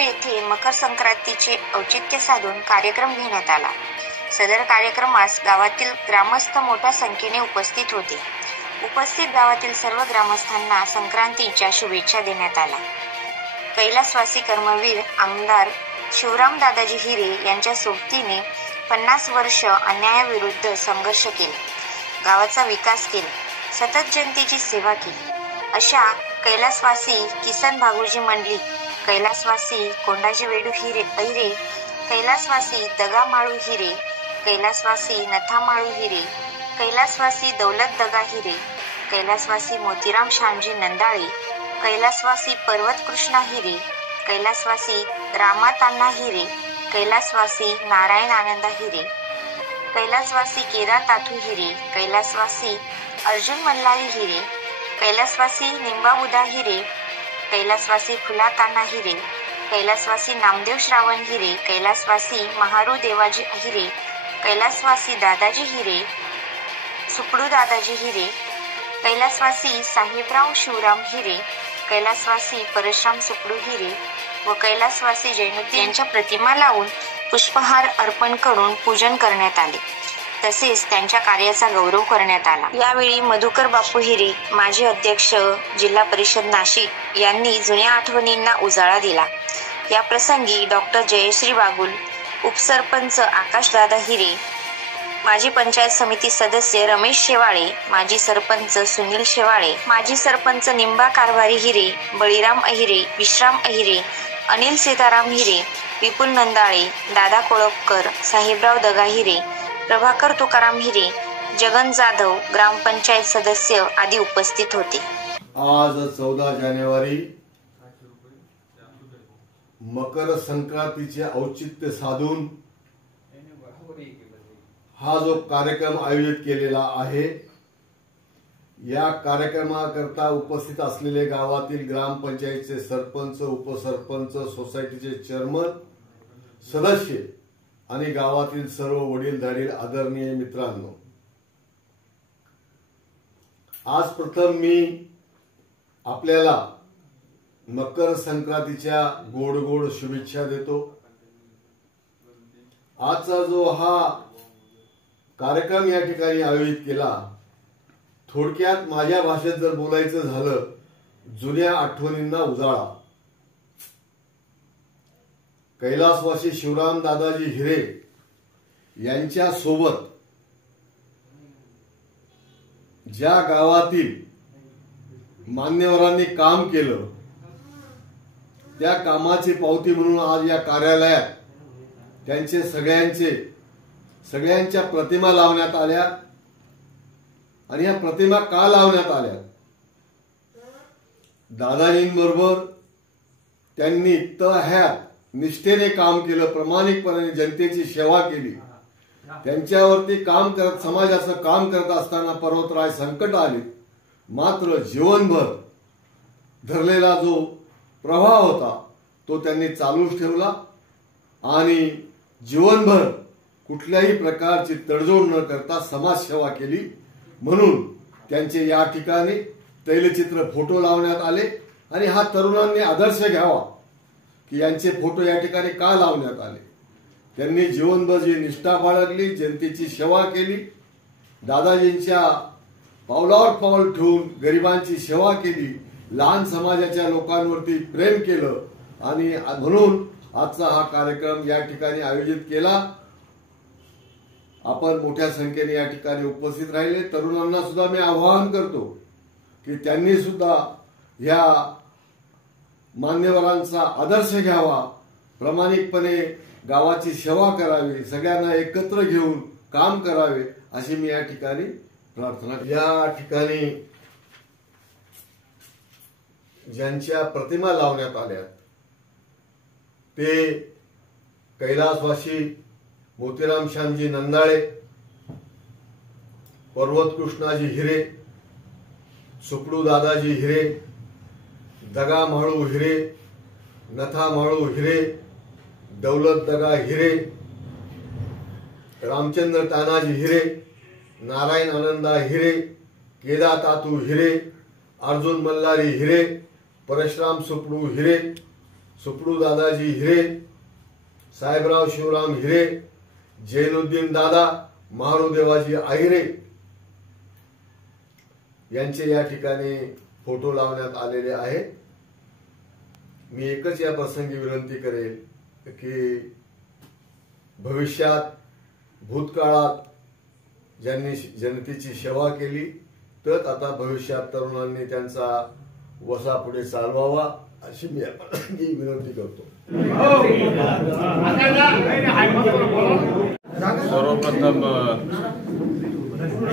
येथे मकर संक्रांतीचे औचित्य साधून कार्यक्रम घेण्यात आला। सदर कार्यक्रमास गावातील ग्रामस्थ मोठ्या संख्येने उपस्थित होते। उपस्थित गावातील सर्व ग्रामस्थांना संक्रांतीच्या शुभेच्छा देण्यात आल्या। कैलासवासी कर्मवीर आमदार शिवराम दादाजी हिरे यांच्या सोबतीने 50 वर्ष अन्यायाविरुद्ध संघर्ष केला, गावाचा विकास केला, सतत जनतेची सेवा केली। अशा कैलासवासी किसन भागोजी मंडलिक, कैलासवासी कोंडाजी वेडू अहिरे, कैलासवासी दगा माळू हिरे, कैलासवासी नथा माळू हिरे, कैलासवासी दौलत दगा हिरे, कैलासवासी मोतीराम श्यामजी नंदाळे, कैलासवासी पर्वत कृष्णा हिरे, कैलासवासी रामातान्ना हिरे, कैलासवासी नारायण आनंदा हिरे, कैलासवासी केदार ताथू हिरे, कैलासवासी अर्जुन मल्हारी हिरे, कैलासवासी निंबाबुदा हिरे, कैलासवासी फुलातान्ना हिरे, कैलासवासी नामदेव श्रावण हिरे, कैलासवासी महारू देवाजी हिरे, कैलासवासी दादाजी हिरे, सुपडू दादाजी हिरे, कैलासवासी साहेबराव शिवराम हिरे, कैलासवासी परशुराम सुपडू हिरे व कैलासवासी जैनुद्दीन यांच्या प्रतिमा लावून पुष्पहार अर्पण करून पूजन करण्यात आले। तसेच त्यांच्या कार्याचा गौरव करण्यात आला। यावेळी मधुकर बापू हिरे, माजी अध्यक्ष जिल्हा परिषद नाशिक यांनी जुन्या आठवणींना उजाळा दिला। या प्रसंगी डॉक्टर जयश्री बागुल, उपसरपंच आकाशदादा हिरे, माजी पंचायत समिती सदस्य रमेश शेवाळे, माजी सरपंच सुनील शेवाळे, माजी सरपंच निंबा कारभारी हिरे, बळीराम अहिरे, विश्राम अहिरे, अनिल सीताराम हिरे, विपुल नंदाळे, दादा कोळपकर, साहेबराव दगा हिरे, प्रभाकर तुकाराम हिरे, जगन जाधव, ग्रामपंचायत सदस्य आदी उपस्थित होते। आज 14 जानेवारी मकर संक्रांतीचे औचित्य साधून हा जो कार्यक्रम आयोजित केलेला आहे, या कार्यक्रमाकरता उपस्थित असलेले गावातील ग्रामपंचायतचे सरपंच, उपसरपंच, सोसायटीचे चेअरमन, सदस्य आणि गावातील सर्व वडीलधारी आदरणीय मित्रांनो, आज प्रथम मी आपल्याला मकर संक्रांतीच्या गोड गोड शुभेच्छा देतो। आजचा जो हा कार्यक्रम या ठिकाणी आयोजित केला, थोडक्यात माझ्या भाषेत जर बोलायचं झालं, जुन्या आठवणींना उजाळा। कैलासवासी शिवराम दादाजी हिरे यांच्या सोबत ज्या गावातील मान्यवरांनी काम केलं, त्या कामाची पावती म्हणून आज या कार्यालयात त्यांचे सगळ्यांच्या प्रतिमा लावण्यात आल्या। आणि या प्रतिमा का लावण्यात आल्या? दादाजींबरोबर त्यांनी निष्ठेने काम केलं, प्रामाणिकपणे जनतेची सेवा केली। त्यांच्यावरती समाजाचं काम करत असताना पर्वतराय संकट आले, मात्र जीवनभर धरलेला जो प्रवाह होता तो त्यांनी चालूच ठेवला आणि जीवनभर कुठल्याही प्रकारची तडजोड न करता समाजसेवा केली। म्हणून त्यांचे या ठिकाणी तैलचित्र फोटो लावण्यात आले आणि हा तरुणांनी आदर्श घ्यावा की यांचे फोटो या ठिकाणी का लावण्यात आले। त्यांनी जीवनभर जी निष्ठा बाळगली, जनतेची सेवा केली, दादाजींच्या पावलावर पाऊल ठेवून गरिबांची सेवा केली, लहान समाजाच्या लोकांवरती प्रेम केलं आणि म्हणून आजचा हा कार्यक्रम या ठिकाणी आयोजित केला। आपण मोठ्या संख्येने या ठिकाणी उपस्थित राहिले। तरुणांना सुद्धा मी आवाहन करतो की त्यांनी सुद्धा या मान्यवरांचा आदर्श घ्यावा, प्रामाणिकपणे गावाची सेवा करावी, सगळ्यांना एकत्र घेऊन काम करावे अशी मी या ठिकाणी प्रार्थना। या ठिकाणी ज्यांच्या प्रतिमा लावण्यात आल्या ते कैलासवासी मोतीराम श्यामजी नंदाळे, पर्वत कृष्णाजी हिरे, सुपडू दादाजी हिरे, दगा माळू हिरे, नथा माळू हिरे, दौलत दगा हिरे, रामचंद्र तानाजी हिरे, नारायण आनंदा हिरे, केदार ताथू हिरे, अर्जुन मल्हारी हिरे, परशुराम सुपडू हिरे, सुपडू दादाजी हिरे, साहेबराव शिवराम हिरे, जैनुद्दीन दादा, मारुदेवाजी आहिरे यांचे या ठिकाणी फोटो लावण्यात आलेले आहेत. मी एकच या प्रसंगी विनंती करेल की भविष्यात भूतकाळात ज्यांनी जनतेची सेवा केली तर आता भविष्यात तरुणांनी त्यांचा वसा पुढे चालवावा अशी मी या प्रसंगी विनंती करतो. सर्वप्रथम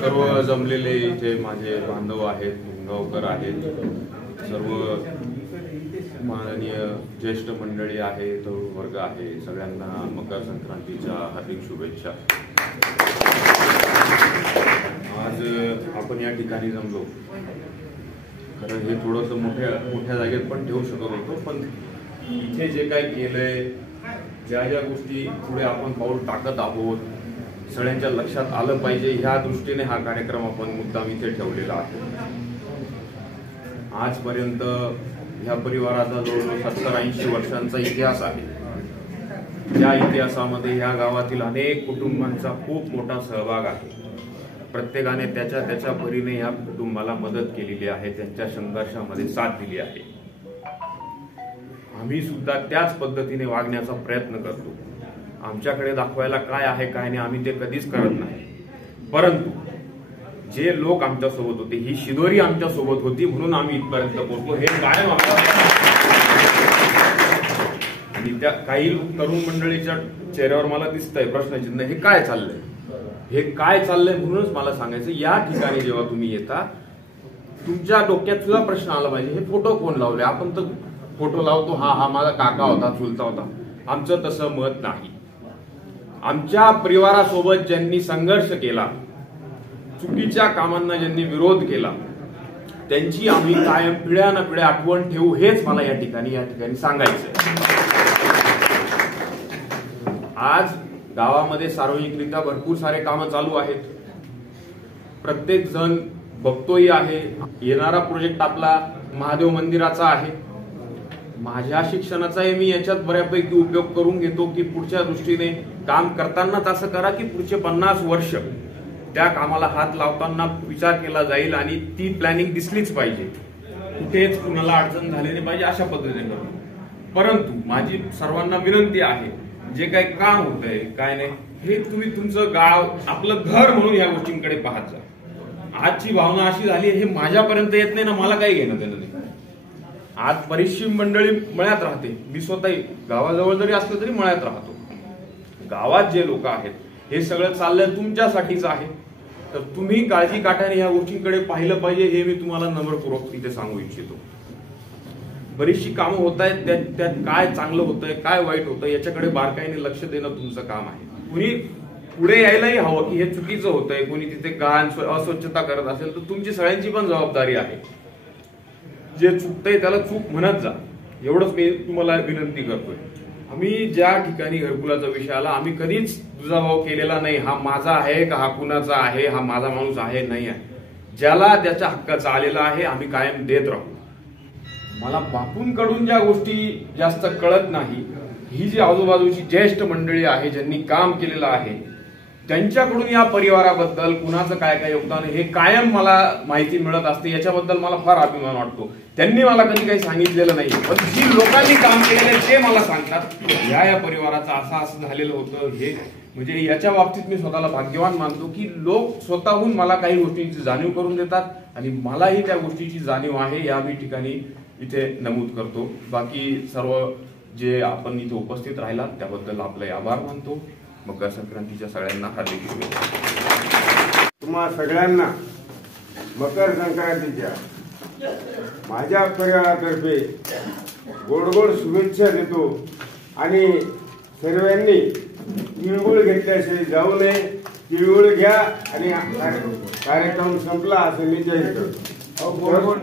सर्व जमलेले इथे माझे बांधव आहेत, गावकर आहेत, सर्व माननीय ज्येष्ठ मंडळी आहे, तरुण वर्ग आहे, सगळ्यांना मकर संक्रांतीच्या हार्दिक शुभेच्छा. आज आपण या ठिकाणी जमलो, खरं हे थोडंसं मोठ्या जागेत पण ठेवू शकत होतो, पण इथे जे काय केलंय, ज्या ज्या गोष्टी पुढे आपण पाऊल टाकत आहोत, सगळ्यांच्या लक्षात आलं पाहिजे ह्या दृष्टीने हा कार्यक्रम आपण मुद्दाम इथे ठेवलेला आहे. आजपर्यंत ह्या परिवाराचा जवळजवळ 70-80 वर्षांचा इतिहास आहे. या इतिहासामध्ये ह्या गावातील अनेक कुटुंबांचा खूप मोठा सहभाग आहे. प्रत्येकाने त्याच्या परीने या कुटुंबाला मदत केलेली आहे, त्यांच्या संघर्षामध्ये साथ दिली आहे. आम्ही सुद्धा त्याच पद्धतीने वागण्याचा प्रयत्न करतो. आमच्याकडे दाखवायला काय आहे काय नाही आम्ही ते कधीच करत नाही, परंतु जे लोक आमच्या सोबत होते, ही शिदोरी आमच्या सोबत होती म्हणून आम्ही इथपर्यंत पोहोचलो. हे कायम आणि त्या काही तरुण मंडळीच्या चेहऱ्यावर मला दिसतंय प्रश्नचिन्ह, हे काय चाललंय, हे काय चाललंय. म्हणूनच मला सांगायचं, या ठिकाणी जेव्हा तुम्ही येता तुमच्या डोक्यात सुद्धा प्रश्न आला पाहिजे, हे फोटो कोण लावले. आपण तर फोटो लावतो, हा माझा काका होता, चुलता होता. आमचं तसं मत नाही. आमच्या परिवारासोबत ज्यांनी संघर्ष केला, चुकीच्या कामांना ज्यांनी विरोध केला, त्यांची आम्ही कायम पिढ्यान पिढ्या आठवण ठेवू, हेच मला या ठिकाणी सांगायचंय. आज गावामध्ये सार्वजनिकरित्या भरपूर सारे कामं चालू आहेत. प्रत्येक जण बघतोही आहे. येणारा प्रोजेक्ट आपला महादेव मंदिराचा आहे. माझ्या शिक्षणाचाही मी याच्यात बऱ्यापैकी उपयोग करून घेतो की पुढच्या दृष्टीने काम करतानाच असं करा की पुढचे 50 वर्ष त्या कामाला हात लावताना विचार केला जाईल आणि ती प्लॅनिंग दिसलीच पाहिजे. कुठेच कुणाला अडचण झाली नाही पाहिजे अशा पद्धतीने करू. परंतु माझी सर्वांना विनंती आहे, जे काही काम होतंय काय नाही, हे तुम्ही तुमचं गाव आपलं घर म्हणून या गोष्टींकडे पाहत जा. आजची भावना अशी झाली, हे माझ्यापर्यंत येत नाही ना, मला काही घेणं देणं नाही. आज बरीचशी मंडळी मळ्यात राहते. मी स्वतःही गावाजवळ जरी असलं तरी मळ्यात राहतो. गावात जे लोक आहेत हे सगळं चाललंय तुमच्यासाठीच आहे, तर तुम्ही काळजी काट्याने या गोष्टींकडे पाहिलं पाहिजे, हे मी तुम्हाला नम्रपूर्वक तिथे सांगू इच्छितो. बरीचशी कामं होत आहेत, त्यात काय चांगलं होतंय काय वाईट होतंय याच्याकडे बारकाईने लक्ष देणं तुमचं काम आहे. कुणी पुढे यायलाही हवं की हे चुकीचं होतंय, कोणी तिथे घाण अस्वच्छता करत असेल तर तुमची सगळ्यांची पण जबाबदारी आहे. जे चुकतंय त्याला चूक म्हणत जा, एवढंच मी तुम्हाला विनंती करतोय. आम्ही ज्या ठिकाणी घरकुलाचा विषय आला, आम्ही कधीच दुजाभाव केलेला नाही. हा माझा आहे का हा कुणाचा आहे, हा माझा माणूस आहे नाही आहे. ज्याला त्याच्या हक्काचा आलेला आहे आम्ही कायम देत राहू. मला बापूंकडून ज्या गोष्टी जास्त कळत नाही, ही जी आजूबाजूची ज्येष्ठ मंडळी आहे ज्यांनी काम केलेलं आहे त्यांच्याकडून या परिवाराबद्दल कुणाचं काय काय योगदान हे कायम मला माहिती मिळत असते. याच्याबद्दल मला फार अभिमान वाटतो. त्यांनी मला कधी काही सांगितलेलं नाही, पण जी लोकांनी काम केलेलं ते मला सांगतात या परिवाराचं असं झालेलं होतं. हे म्हणजे याच्या बाबतीत मी स्वतःला भाग्यवान मानतो की लोक स्वतःहून मला काही गोष्टींची जाणीव करून देतात आणि मलाही त्या गोष्टीची जाणीव आहे, या मी ठिकाणी इथे नमूद करतो. बाकी सर्व जे आपण इथे उपस्थित राहिलात त्याबद्दल आपले आभार मानतो. मकर संक्रांतीच्या सगळ्यांना हार्दिक शुभेच्छा. तुम्हा सगळ्यांना मकर संक्रांतीच्या माझ्या परिवारातर्फे गोड गोड शुभेच्छा देतो आणि सर्वांनी तिळगुळ घेतल्याशिवाय जाऊ नये. तिळगुळ घ्या आणि कार्यक्रम संपला असं मी जाहीर करतो.